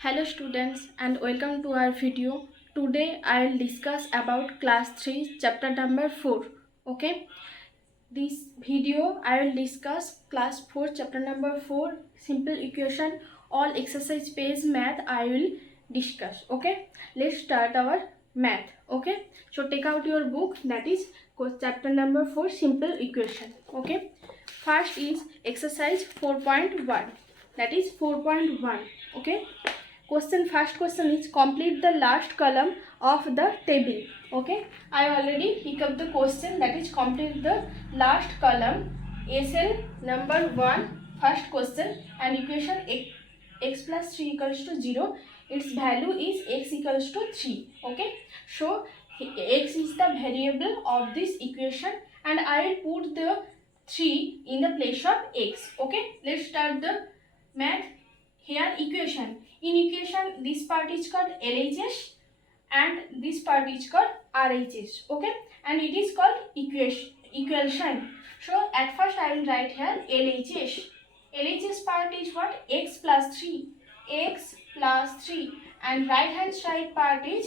Hello students and welcome to our video. Today I will discuss about class 3 chapter number 4. Okay. This video I will discuss class 4 chapter number 4 simple equation all exercise page math I will discuss. Okay. Let's start our math. Okay. So take out your book, that is chapter number 4 simple equation. Okay. First is exercise 4.1, that is 4.1. Okay. First question is complete the last column of the table. Okay, I already pick up the question, that is complete the last column. SL number 1, first question, and equation x plus 3 equals to 0. Its value is x equals to 3. Okay, so x is the variable of this equation and I will put the 3 in the place of x. Okay, let's start the math. Here equation, in equation this part is called LHS and this part is called RHS. Okay, and it is called equation. So at first I will write here LHS. LHS part is what? X plus 3, x plus 3, and right hand side part is,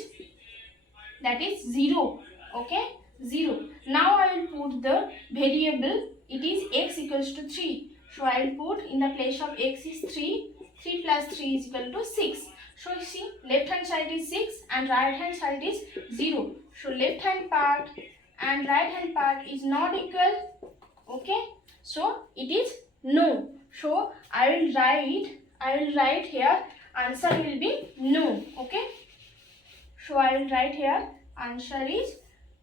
that is 0. Okay, 0. Now I will put the variable, it is x equals to 3. So I will put in the place of x is 3. 3 plus 3 is equal to 6. So you see, left hand side is 6 and right hand side is 0. So left hand part and right hand part is not equal. Okay, so it is no. So I will write here answer will be no. Okay, so I will write here answer is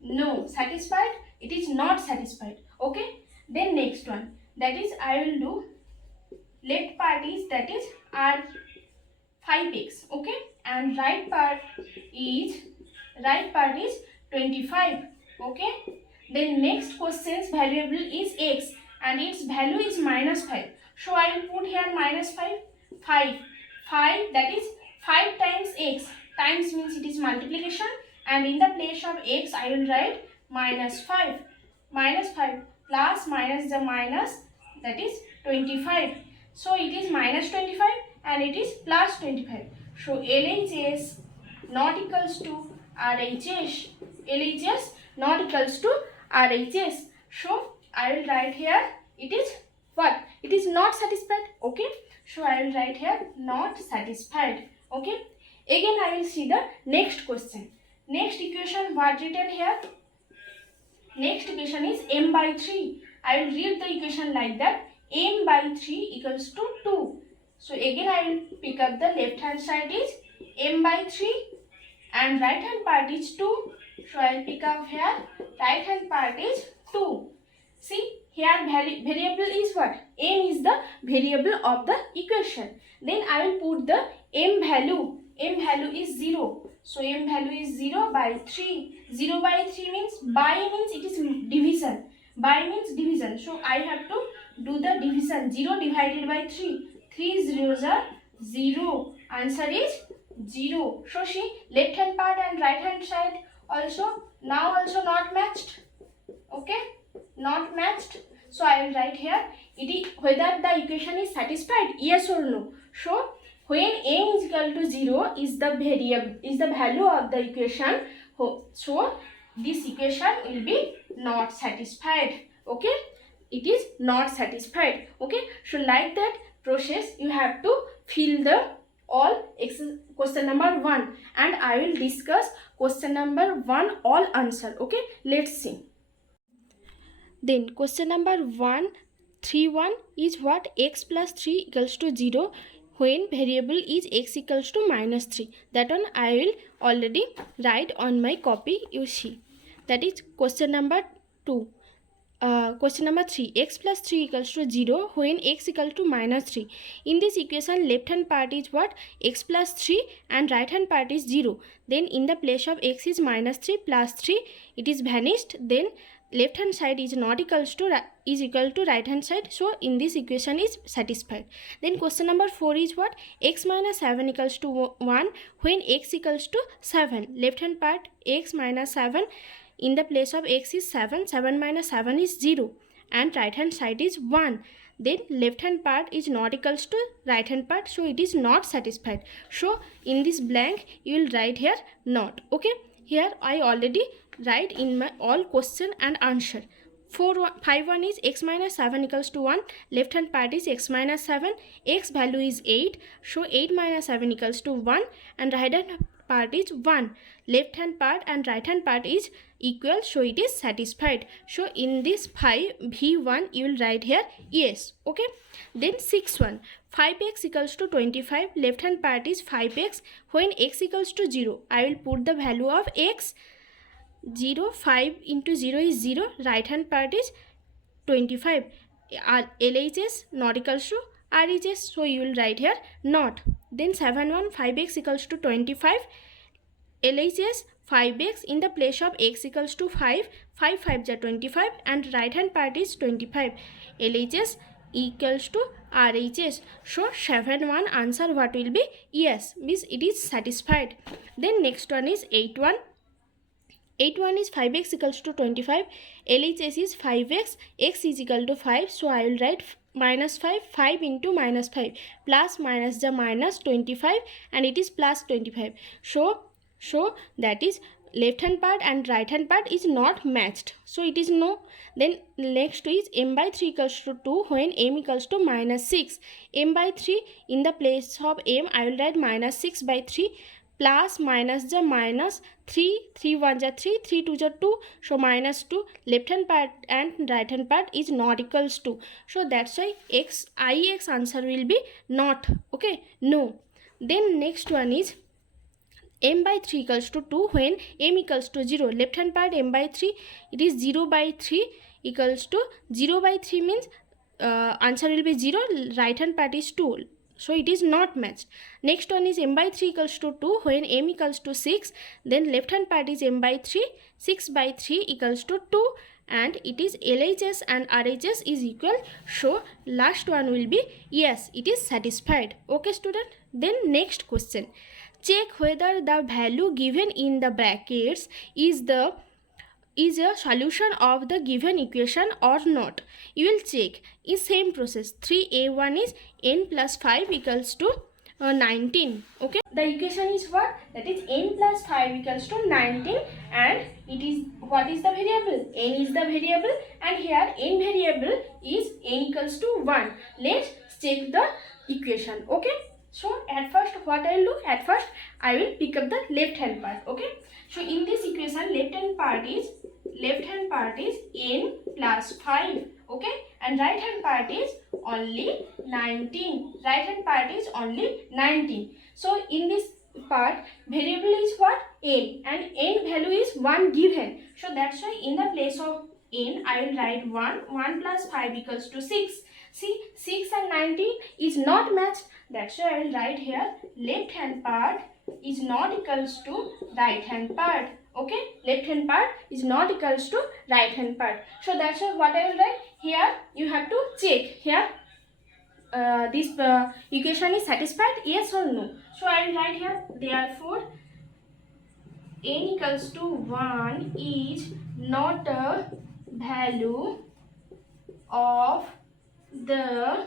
no. Satisfied? It is not satisfied. Okay, then next one, that is I will do left part is, that is r 5x. Okay, and right part is 25. Okay, then next question's variable is x and its value is minus 5. So I will put here minus 5. 5, that is 5 times x. Times means it is multiplication, and in the place of x I will write minus 5. Minus 5 plus minus the minus, that is 25. So it is minus 25 and it is plus 25. So LHS not equals to RHS. LHS not equals to RHS. So I will write here it is what? It is not satisfied. Okay. So I will write here not satisfied. Okay. Again I will see the next question. Next equation what written here? Next equation is m by 3. I will read the equation like that. M by 3 equals to 2. So again I will pick up the left hand side is m by 3 and right hand part is 2. So I will pick up here right hand part is 2. See, here variable is what? M is the variable of the equation. Then I will put the m value. M value is 0. So m value is 0 by 3. 0 by 3 means, by means it is division. By means division. So I have to do the division. 0 divided by 3. 3 zeros are 0. Answer is 0. So see, left hand part and right hand side also now also not matched. Okay, not matched. So I will write here it is whether the equation is satisfied, yes or no. So when m is equal to 0 is the variable, is the value of the equation, so this equation will be not satisfied. Okay, it is not satisfied. Okay, so like that process you have to fill the all question number 1 and I will discuss question number 1 all answer. Okay, let's see. Then question number 131 is what? X plus 3 equals to 0 when variable is x equals to minus 3. That one I will already write on my copy, you see. That is question number 2. Question number 3, x plus 3 equals to 0 when x equal to minus 3. In this equation left hand part is what? X plus 3 and right hand part is 0. Then in the place of x is minus 3 plus 3, it is vanished. Then left hand side is not equals to is equal to right hand side. So in this equation is satisfied. Then question number 4 is what? X minus 7 equals to 1 when x equals to 7. Left hand part x minus 7. In the place of x is 7. 7 minus 7 is 0. And right hand side is 1. then left hand part is not equals to right hand part, so it is not satisfied. So in this blank you will write here not. Okay, here I already write in my all question and answer. 5 1 is x minus 7 equals to 1, left hand part is x minus 7, x value is 8, so 8 minus 7 equals to 1, and right hand part is 1, left hand part and right hand part is equal, so it is satisfied. So in this 5 v1 you will write here yes. Okay, then 6 1, 5x equals to 25, left hand part is 5x, when x equals to 0 I will put the value of x, 0, 5 into 0 is 0, right hand part is 25, LHS not equals to RHS, so you will write here not. Then 7 1, 5x equals to 25, LHS 5x, in the place of x equals to 5, 5 5 are 25, and right hand part is 25, LHS equals to RHS, so 7 1 answer what will be yes, means it is satisfied. Then next one is 8 1, 8 1 is 5x equals to 25, LHS is 5x, x is equal to 5, so I will write minus 5, 5 into minus 5, plus minus the minus 25, and it is plus 25. So that is left hand part and right hand part is not matched, so it is no. Then next is m by 3 equals to 2 when m equals to minus 6, m by 3, in the place of m I will write minus 6 by 3, plus minus the minus 3, 3 1 are 3, 3 2 are 2, so minus 2, left hand part and right hand part is not equals to, so that's why ix answer will be not. Okay, no. Then next one is m by 3 equals to 2 when m equals to 0, left hand part m by 3, it is 0 by 3 equals to 0 by 3 means answer will be 0, right hand part is 2, so it is not matched. Next one is m by 3 equals to 2 when m equals to 6, then left hand part is m by 3, 6 by 3 equals to 2, and it is LHS and RHS is equal, so last one will be yes, it is satisfied. Okay student, then next question, check whether the value given in the brackets is a solution of the given equation or not. You will check in same process. 3a1 is n plus 5 equals to 19. Okay, the equation is what? That is n plus 5 equals to 19, and it is what is the variable? N is the variable, and here n variable is n equals to 1. Let's check the equation. Okay, so at first what I will do? At first I will pick up the left hand part. Okay, so in this equation left hand part is n plus 5. Okay, and right hand part is only 19. Right hand part is only 19. So in this part variable is what? N, and n value is 1 given. So that's why in the place of n I will write 1. 1 plus 5 equals to 6. See, 6 and 19 is not matched. That's why I will write here left hand part is not equals to right hand part. Okay, left hand part is not equals to right hand part. So that's why what I will write here, you have to check here this equation is satisfied, yes or no. So I will write here, therefore n equals to 1 is not a value of the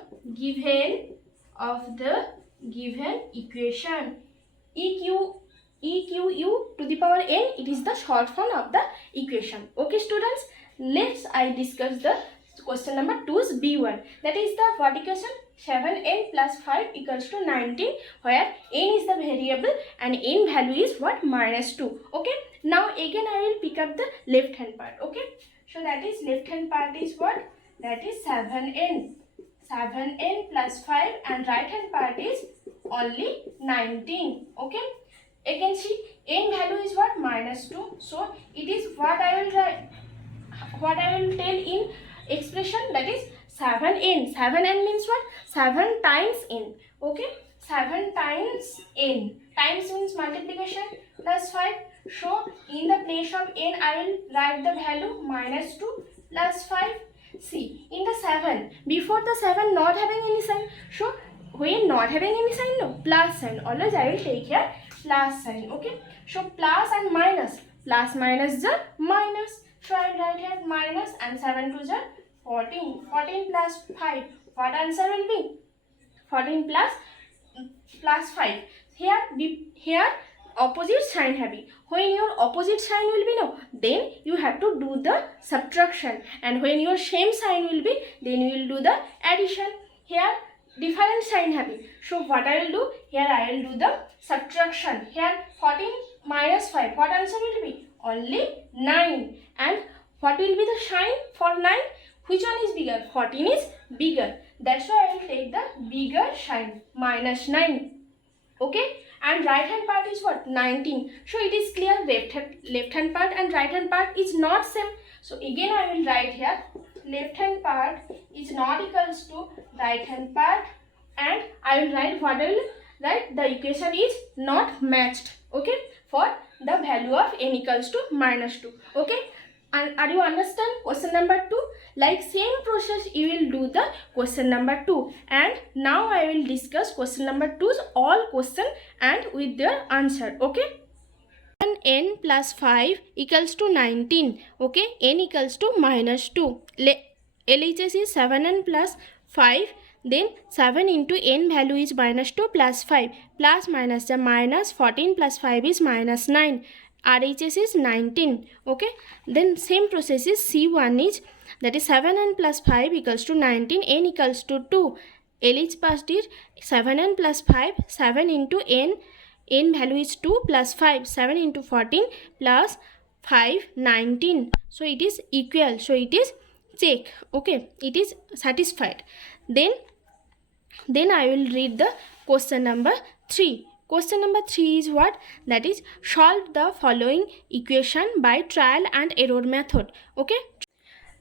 given equation. EQU to the power n, it is the short form of the equation. Okay students, let's I discuss the question number 2's B1. That is the what equation? 7n plus 5 equals to 19, where n is the variable and n value is what? Minus 2. Okay, now again I will pick up the left hand part. Okay, so that is left hand part is what? That is 7n plus 5, and right hand part is only 19. Okay, again see n value is what? Minus 2. So it is what I will write, what I will tell in expression, that is 7n. 7n means what? 7 times n. Okay, 7 times n. Times means multiplication plus 5. So in the place of n I will write the value minus 2 plus 5. See, in the 7, before the 7 not having any sign, so when not having any sign, no, plus sign, always I will take here plus sign. Okay, so plus and minus, plus minus the minus, so I will write here minus, and 7 to the 14, 14 plus 5, What answer will be? 14 plus 5. Here opposite sign have it. When your opposite sign will be no, then you have to do the subtraction, and when your same sign will be, then you will do the addition. Here different sign have it. So what I will do? Here I will do the subtraction. Here 14 minus 5. What answer will be? Only 9. And what will be the sign for 9? Which one is bigger? 14 is bigger. That's why I will take the bigger sign, minus 9. Okay, and right hand part is what? 19. So it is clear left hand part and right hand part is not same. So again I will write here, left hand part is not equals to right hand part, and I will write what I will write, the equation is not matched. Okay, for the value of n equals to minus 2. Okay, and are you understand question number 2? Like same process you will do the question number 2, and now I will discuss question number 2's all question and with their answer. Okay, n plus 5 equals to 19. Okay, n equals to minus 2. LHS is 7n plus 5. Then 7 into n value is minus 2 plus 5. Plus minus the minus 14 plus 5 is minus 9. RHS is 19. Okay, then same process is C1 is, that is 7n plus 5 equals to 19, n equals to 2. LH past is 7n plus 5, 7 into n value is 2 plus 5, 7 into 14 plus 5, 19. So it is equal, so it is check. Okay, it is satisfied. Then I will read the question number 3. Question number 3 is what? That is solve the following equation by trial and error method. Okay,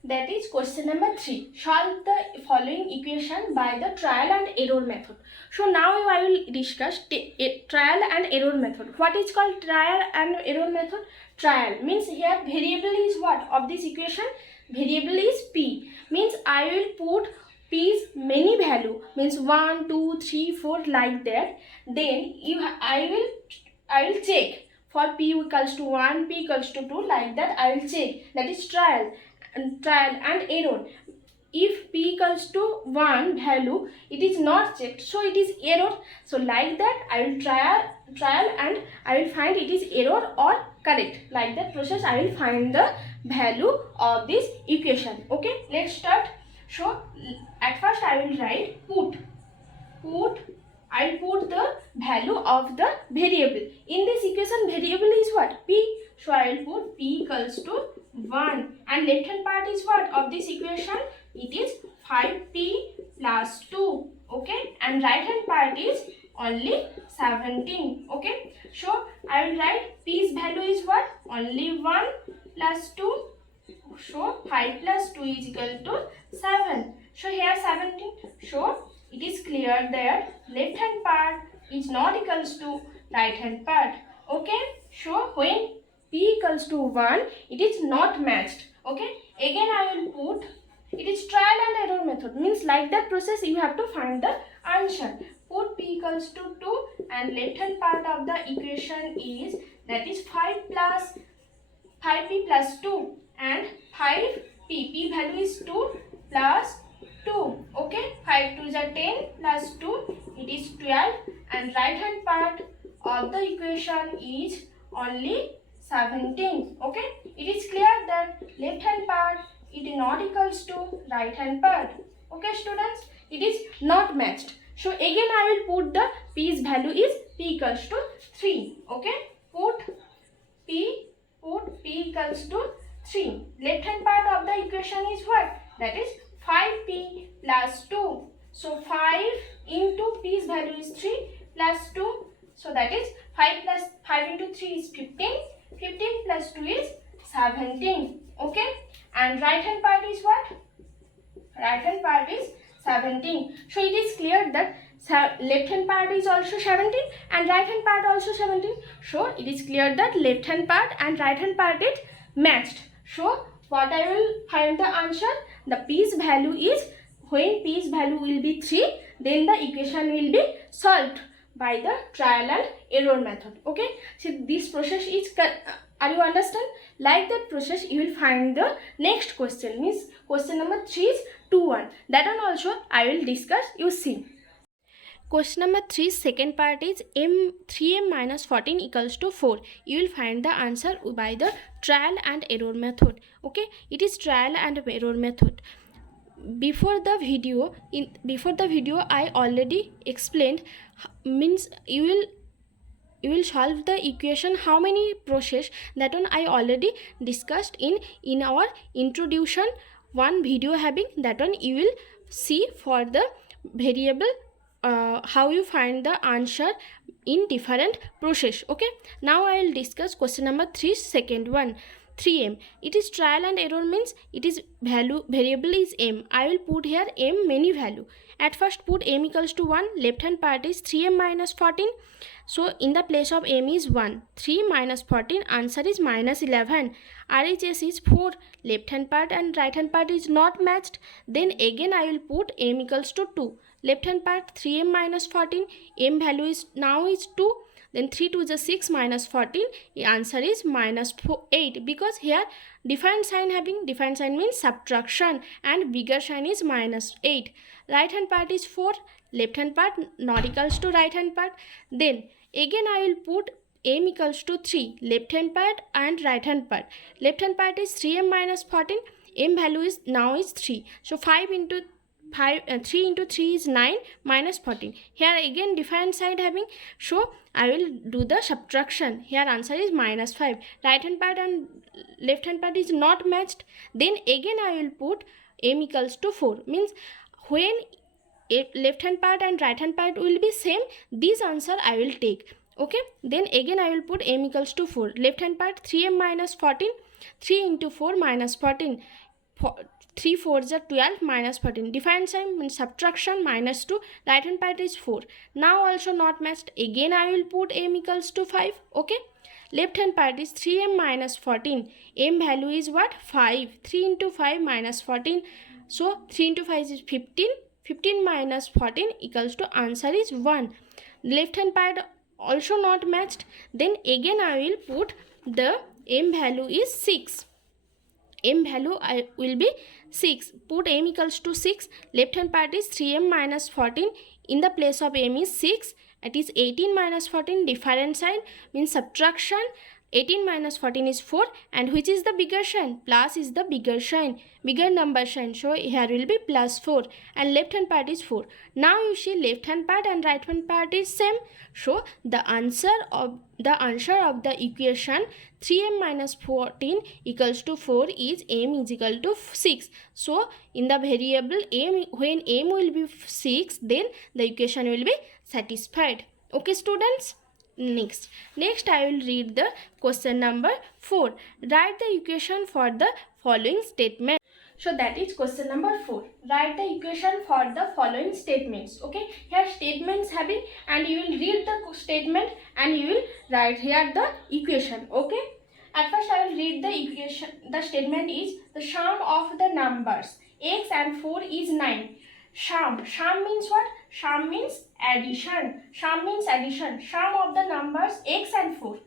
that is question number 3. Solve the following equation by the trial and error method. So now I will discuss trial and error method. What is called trial and error method? Trial means here variable is what of this equation? Variable is p. Means I will put p's many value, means 1, 2, 3, 4 like that. Then I will check for p equals to 1, p equals to 2 like that. I will check. That is trial and error. If p equals to 1 value, it is not checked, so it is error. So like that I will trial and I will find it is error or correct. Like that process I will find the value of this equation. Okay, let's start. So at first I will write I will put the value of the variable. In this equation variable is what? P. So I will put p equals to 1, and left hand part is what of this equation? It is 5p plus 2. Okay, and right hand part is only 17. Okay, so I will write p's value is what? Only 1 plus 2. So 5 plus 2 is equal to 7. So here 17. So it is clear that left hand part is not equals to right hand part. Okay, so when p equals to 1, it is not matched. Okay, again I will put, it is trial and error method, means like that process you have to find the answer. Put p equals to 2, and left hand part of the equation is, that is 5p plus 2, and 5p, p value is 2 plus 2. Okay, 5 2 is 10 plus 2, it is 12, and right hand part of the equation is only 17. Okay, it is clear that left hand part it is not equals to right hand part. Okay students, it is not matched. So again I will put the p's value is p equals to 3. Okay, put p equals to 3. Left hand part of the equation is what? That is 5p plus 2. So 5 into p's value is 3 plus 2. So that is 5 into 3 is 15. 15 plus 2 is 17. Okay, and right hand part is what? Right hand part is 17. So it is clear that left hand part is also 17 and right hand part also 17. So it is clear that left hand part and right hand part is matched. So what I will find the answer? The p's value is, when p's value will be 3, then the equation will be solved by the trial and error method. Okay, so this process is, are you understand? Like that process you will find the next question, means question number 3 is 2 1. That one also I will discuss, you see. Question number 3, second part is 3m minus 14 equals to 4. You will find the answer by the trial and error method. Okay, it is trial and error method. Before the video I already explained, means you will solve the equation how many process, that one I already discussed in our introduction one video having, that one you will see for the variable how you find the answer in different process. Okay, now I will discuss question number 3, second one, 3m. It is trial and error, means it is variable is m. I will put here m many value. At first put m equals to 1, left hand part is 3m minus 14. So in the place of m is 1, 3 minus 14, answer is minus 11. RHS is 4, left hand part and right hand part is not matched. Then again I will put m equals to 2, left hand part 3m minus 14, m value is now is 2. Then 3 to the 6 minus 14, the answer is minus 8, because here different sign having, different sign means subtraction, and bigger sign is minus 8. Right hand part is 4, left hand part not equals to right hand part. Then again I will put m equals to 3, left hand part and right hand part. Left hand part is 3m minus 14, m value is now is 3. So 3 into 3 is 9 minus 14. Here again different side having, so I will do the subtraction. Here answer is minus 5. Right hand part and left hand part is not matched. Then again I will put m equals to 4, means when left hand part and right hand part will be same, this answer I will take. Okay, then again I will put m equals to 4, left hand part 3m minus 14, 3 into 4 minus 14, 3 4s are 12 minus 14. Different sign means subtraction, minus 2. Right hand part is 4. Now also not matched. Again I will put m equals to 5. Okay. Left hand part is 3m minus 14. M value is what? 5. 3 into 5 minus 14. So 3 into 5 is 15. 15 minus 14 equals to answer is 1. Left hand part also not matched. Then again I will put the m value is 6. M value will be 6. Put m equals to 6. Left hand part is 3m minus 14. In the place of m is 6. It is 18 minus 14. Different sign means subtraction. 18 minus 14 is 4. And which is the bigger sign? Plus is the bigger sign. Bigger number sign. So here will be plus 4. And left hand part is 4. Now you see left hand part and right hand part is same. So the answer of the equation 3m minus 14 equals to 4 is m is equal to 6. So in the variable m, when m will be 6, then the equation will be satisfied. Okay students. Next I will read the question number 4. Write the equation for the following statement. So that is question number 4. Write the equation for the following statements. Okay, here statements having, and you will read the statement and you will write here the equation. Okay, at first I will read the equation. The statement is the sum of the numbers x and 4 is 9. Sum means what? Sum means addition. Sum means addition. Sum of the numbers x and 4.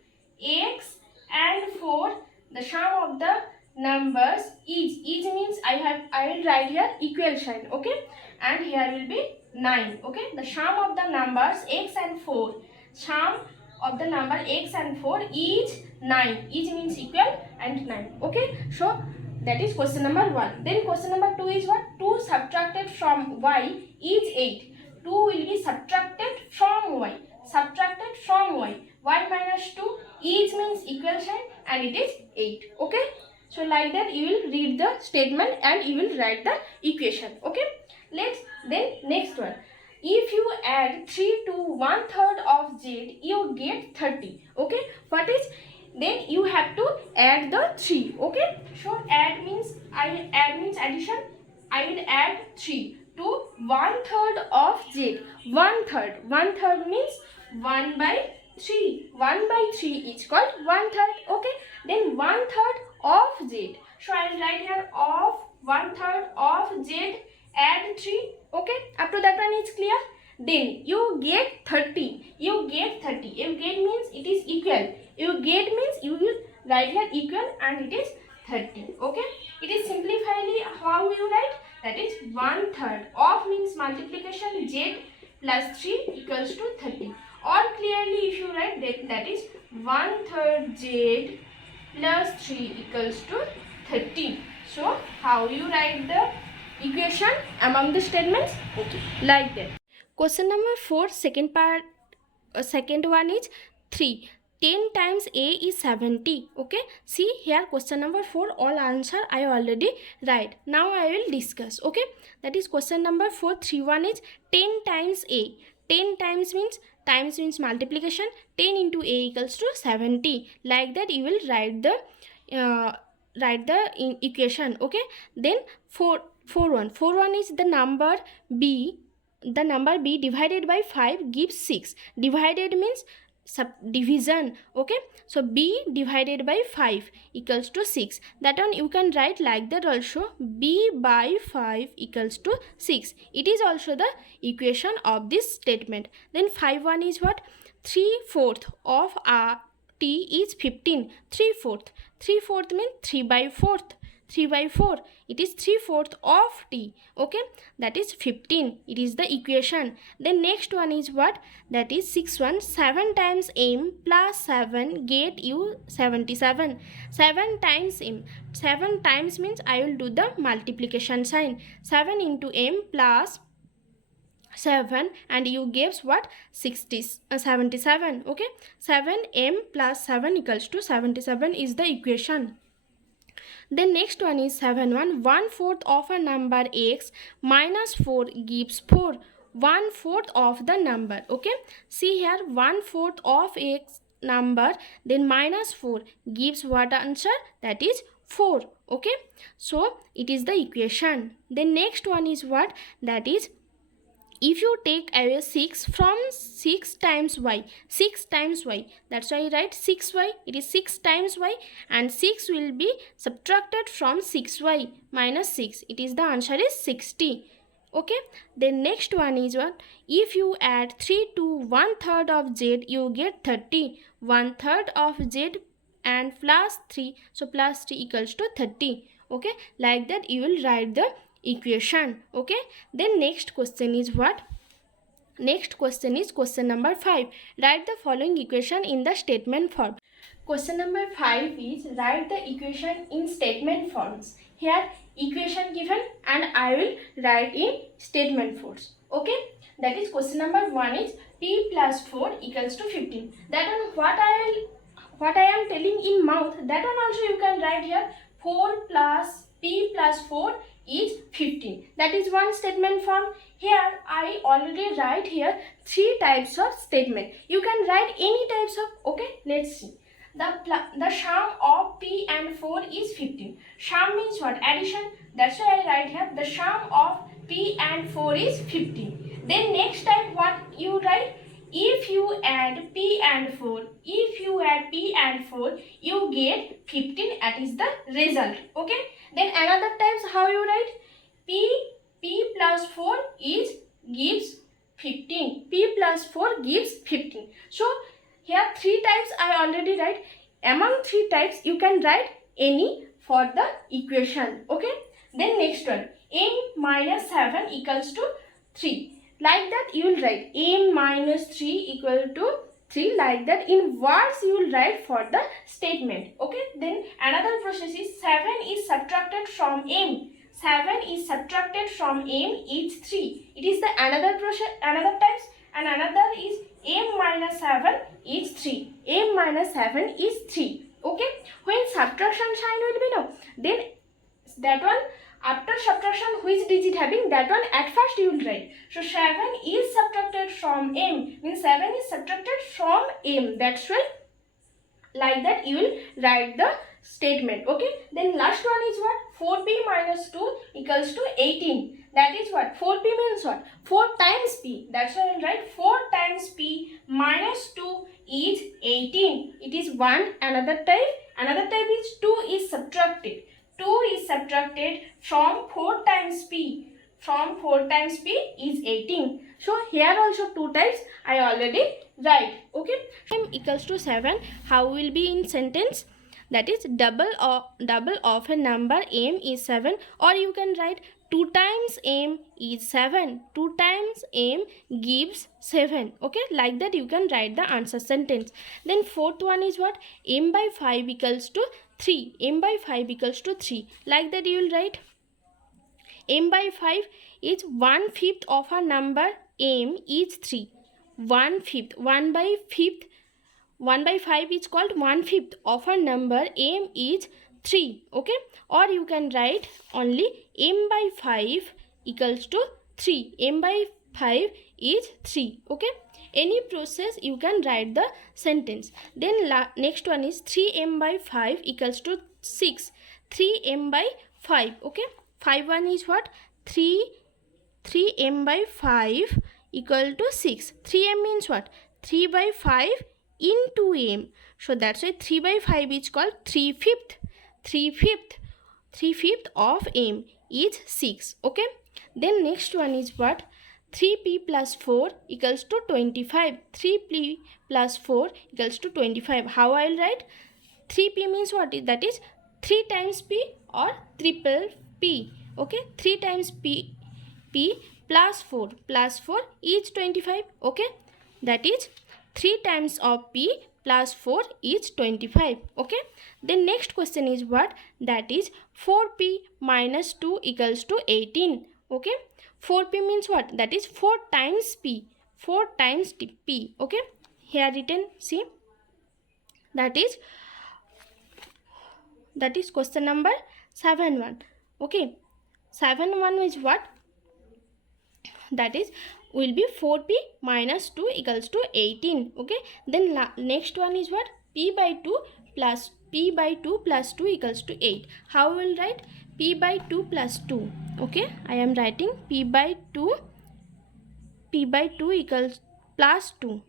X and 4, the sum of the numbers is means I will write here equal sign. Okay, and here will be 9. Okay, the sum of the numbers x and 4. Sum of the number x and 4 is 9. Each means equal and 9. Okay, so that is question number 1. Then question number 2 is what? 2 subtracted from y is 8. 2 will be subtracted from y. Subtracted from y. Y minus 2, each means equal sign, and it is 8. Okay. So like that you will read the statement and you will write the equation. Okay. Then next one. If you add 3 to 1/3 of z, you get 30. Okay. What is? Then you have to add the 3. Okay. So add means addition. I will add 3 to 1/3 of z. 1/3. 1/3 means 1 by 3. 1 by 3 is called 1/3. Okay. Then 1/3 of z. So I will write here of 1/3 of z, add 3. Okay. Up to that one is clear. Then you get 30. You get 30. You get means it is equal. You get means you will write here equal, and it is 30. Okay, it is simplifyly how you write, that is 1/3 of means multiplication z plus 3 equals to 30, or clearly if you write that is 1/3 z plus 3 equals to 30. So how you write the equation among the statements? Okay, like that. Question number 4, second part, second one is 3. 10 times a is 70. Okay, see here question number 4, all answer I already write. Now I will discuss. Okay, that is question number 4. 3 1 is 10 times a. 10 times means multiplication. 10 into a equals to 70. Like that you will write the equation. Okay, then 4 1 is the number b. The number b divided by 5 gives 6. Divided means subdivision. Okay, so b divided by 5 equals to 6. That one you can write like that also, b by 5 equals to 6. It is also the equation of this statement. Then 5 1 is what? 3/4 of t is 15. 3/4 means 3 by 4th. 3 by 4, it is 3/4 of t. Okay, that is 15. It is the equation. Then next one is what? That is 6 1. 7 times m plus 7 get you 77. 7 times m. 7 times means I will do the multiplication sign. 7 into m plus 7 and you gives what? 77. Okay, 7m plus 7 equals to 77 is the equation. Then next one is 7 1. 1/4 of a number x minus 4 gives 4. 1/4 of the number. Okay, see here 1/4 of x number, then minus 4 gives what answer? That is 4. Okay, so it is the equation. Then next one is what? That is, if you take away 6 from 6 times y, 6 times y, that's why I write 6y. It is 6 times y, and 6 will be subtracted from 6y minus 6. It is the answer is 60. Okay, then next one is what? If you add 3 to 1/3 of z, you get 30. 1/3 of z and plus 3, so plus 3 equals to 30. Okay, like that you will write the equation. Okay, then next question is what? Next question is question number 5. Write the following equation in the statement form. Question number 5 is write the equation in statement forms. Here equation given and I will write in statement forms. Okay, that is question number 1 is p plus 4 equals to 15. That one what I am telling in mouth, that one also you can write here. 4 plus p plus 4 is 15. That is one statement form. Here I already write here 3 types of statement. You can write any types of. Okay, let's see. The sum of p and 4 is 15. Sum means what? Addition. That's why I write here the sum of p and 4 is 15. Then next type what you write? If you add p and 4, you get 15. That is the result. Okay. Then another types how you write? p plus 4 gives 15. p plus 4 gives 15. So here 3 types I already write. Among 3 types you can write any for the equation. Okay. Then next one, m minus 7 equals to 3. Like that you will write m minus 3 equal to 3. Like that in words you will write for the statement. Okay. Then another process is 7 is subtracted from m. 7 is subtracted from m is 3. It is the another process, another types, and another is m minus 7 is 3. m minus 7 is 3. Okay. When subtraction sign will be no, then that one after subtraction which digit having, that one at first you will write. So 7 is subtracted from m, means 7 is subtracted from m. That's why like that you will write the statement. Okay. Then last one is what? 4p minus 2 equals to 18. That is what? 4p means what? 4 times p. That's why I will write 4 times p minus 2 is 18. It is one. Another type is 2 is subtracted. 2 is subtracted from 4 times p. From 4 times p is 18. So here also 2 types I already write. Okay. M equals to 7. How will be in sentence? that is double of a number m is 7, or you can write 2 times m is 7. 2 times m gives 7. Okay, like that you can write the answer sentence. Then fourth one is what? M by 5 equals to 3. M by 5 equals to 3. Like that you will write m by 5 is 1/5 of a number m is 3. 1/5. 1 by 5 is called 1/5 of a number m is 3. Okay, or you can write only m by 5 equals to 3. M by 5 is 3. Okay, any process you can write the sentence. Then next one is 3m by 5 equals to 6. 3m by 5. Okay, 5 one is what? 3m by 5 equal to 6. 3m means what? 3 by 5 into m. So that's why 3 by 5 is called 3/5. 3/5 of m is 6. Okay, then next one is what? 3p plus 4 equals to 25. 3p plus 4 equals to 25. How I will write? 3p means what? That is 3 times p or triple p. Okay, 3 times p plus 4 is 25. Okay, that is 3 times of p plus 4 is 25. Okay, then next question is what? That is 4p minus 2 equals to 18. Okay, 4p means what? That is 4 times p. 4 times p. Okay, here written, see, that is question number 7-1. Okay, 7-1 is what? That is will be 4p minus 2 equals to 18. Okay, then next one is what? p by 2 plus 2 equals to 8. How we will write? p by 2 plus 2. Okay, I am writing p by 2 equals plus 2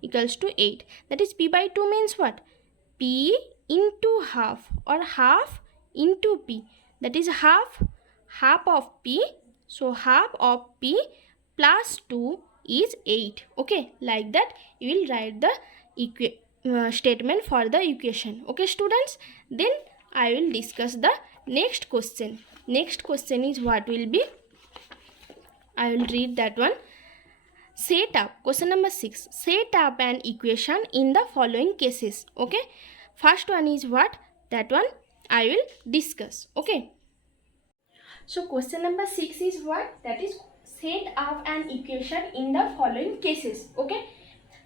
equals to 8. That is p by 2 means what? p into half or half into p. That is half of p. So half of p plus 2 is 8. Okay, like that you will write the statement for the equation. Okay students, then I will discuss the next question. Next question is what will be? I will read that one. Set up, question number 6. Set up an equation in the following cases. Okay, first one is what? That one I will discuss. Okay, so question number 6 is what? That is set up an equation in the following cases. Okay,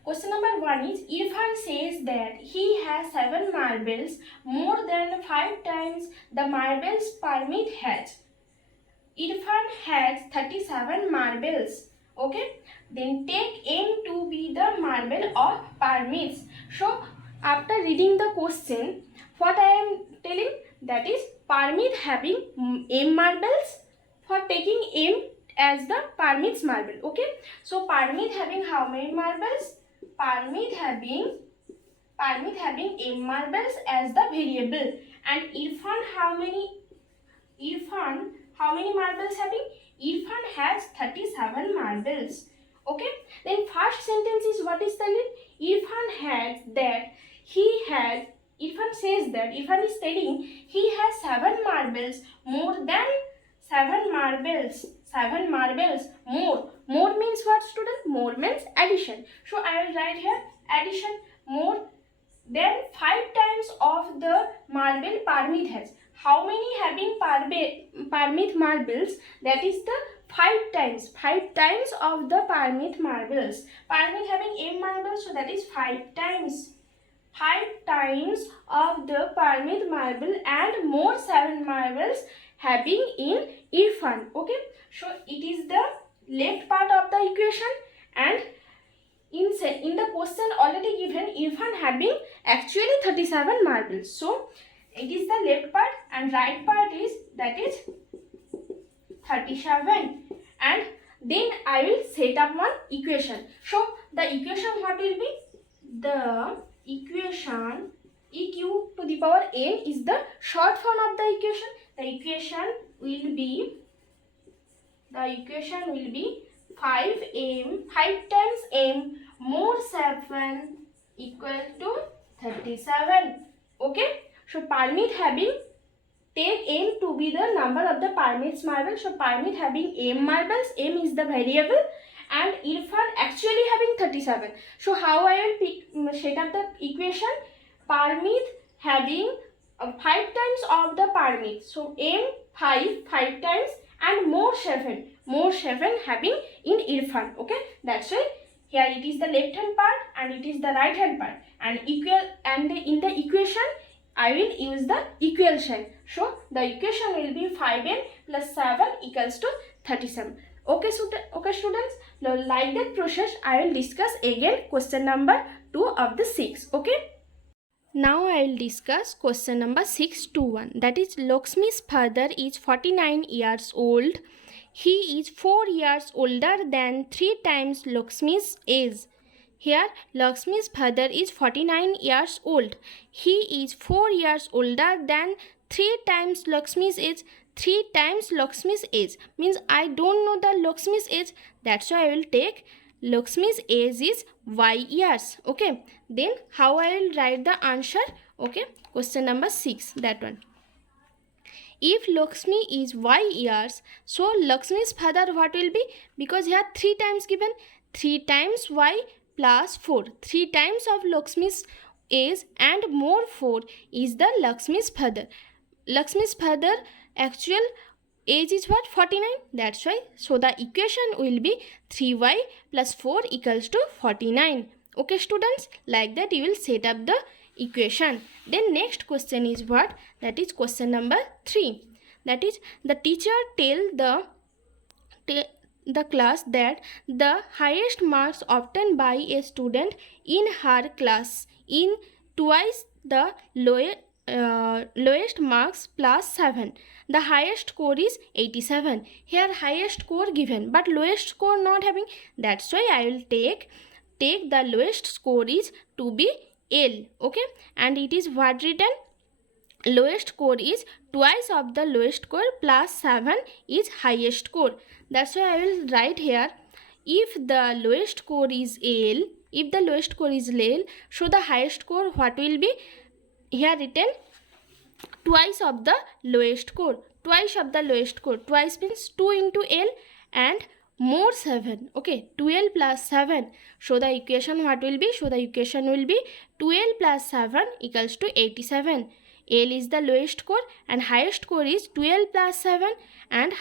question number 1 is Irfan says that he has 7 marbles, more than 5 times the marbles Parmit has. Irfan has 37 marbles. Okay, then take m to be the marble of Parmit's. So after reading the question, what I am telling, that is Parmit having m marbles, for taking m as the Parmit's marble. Okay, so Parmit having how many marbles? Parmit having m marbles as the variable, and Irfan how many marbles having? Irfan has 37 marbles. Okay, then first sentence is what is telling? Irfan is telling he has 7 marbles, more than 7 marbles. 7 marbles more. More means what, student? More means addition. So I will write here addition, more than 5 times of the marble Parmit has. How many having Parmit marbles? That is the 5 times. 5 times of the Parmit marbles. Parmit having m marbles, so that is 5 times. 5 times of the Parmit marble and more 7 marbles having in Irfan. Okay, so it is the left part of the equation, and in the question already given Irfan having actually 37 marbles. So it is the left part, and right part is, that is 37. And then I will set up one equation. So the equation what will be? The equation eq to the power n is the short form of the equation. The equation will be 5 times m more 7 equal to 37. Okay, so Parmeet having, take M to be the number of the Parmeet's marbles. So Parmeet having M marbles, M is the variable, and Irfan actually having 37. So how I will set up the equation? Parmeet having 5 times of the Parmeet. So M 5 times, and more 7 having in Irfan. Okay, that's why here it is the left hand part and it is the right hand part, and equal, and in the equation I will use the equal sign. So the equation will be 5n plus 7 equals to 37. Okay, students, now like that process I will discuss again question number 2 of the 6. Okay, now I will discuss question number 621, that is Lakshmi's father is 49 years old. He is 4 years older than 3 times Lakshmi's age. Here Lakshmi's father is 49 years old. He is 4 years older than 3 times Lakshmi's age. 3 times Lakshmi's age means I don't know the Lakshmi's age, that's why I will take Lakshmi's age is y years. Okay, then how I will write the answer? Okay, question number 6, that one. If Lakshmi is y years, so Lakshmi's father what will be? Because here 3 times given, 3 times y plus 4, 3 times of Lakshmi's age and more 4 is the Lakshmi's father. Lakshmi's father actual age is what? 49. That's why. So the equation will be 3y plus 4 equals to 49. Okay, students, like that you will set up the equation. Then next question is what? That is question number 3. That is the teacher tell the class that the highest marks obtained by a student in her class in twice the lowest marks plus 7. The highest score is 87. Here highest score given but lowest score not having, that's why I will take the lowest score is to be L. Okay, and it is what written? Lowest score is twice of the lowest score plus 7 is highest score. That's why I will write here, if the lowest score is L, if the lowest score is L, so the highest score what will be? Here written twice of the lowest score. Twice of the lowest score, twice means 2 into L and more 7. Okay, 12 plus 7. So the equation what will be? So the equation will be 12 plus 7 equals to 87. L is the lowest score and highest score is 12 plus 7, and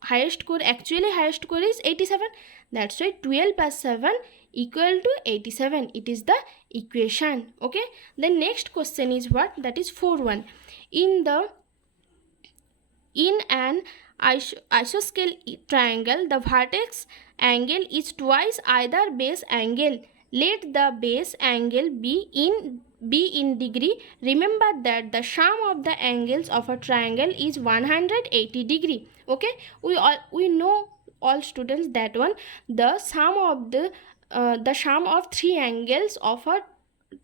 highest score, actually highest score is 87. That's why 12 plus 7 equal to 87. It is the equation. Okay, the next question is what? That is 4.1. In an isosceles triangle, the vertex angle is twice either base angle. Let the base angle be in degree. Remember that the sum of the angles of a triangle is 180 degree. Okay, we know, all students, that one, the sum of 3 angles of a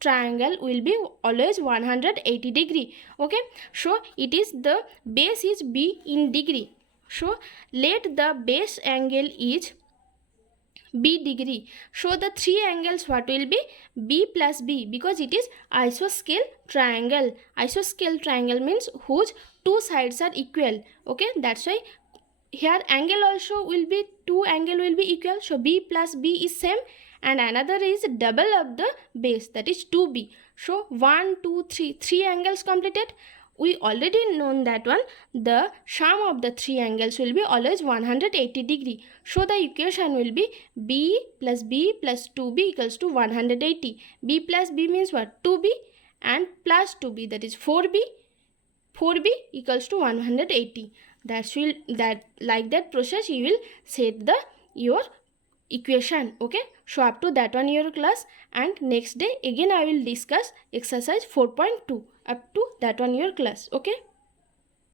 triangle will be always 180 degree. Okay, so it is the base is b in degree. So let the base angle is b degree. So the 3 angles what will be? B plus b, because it is isosceles triangle. Isosceles triangle means whose 2 sides are equal. Okay, that's why here angle also will be, 2 angle will be equal. So b plus b is same, and another is double of the base, that is 2b. So 1 2 3 angles completed. We already known that one, the sum of the 3 angles will be always 180 degree. So the equation will be b plus 2b equals to 180. B plus b means what? 2b, and plus 2b, that is 4b equals to 180. Like that process you will set your equation. Okay, so up to that one your class, and next day again I will discuss exercise 4.2 up to that one your class. Okay.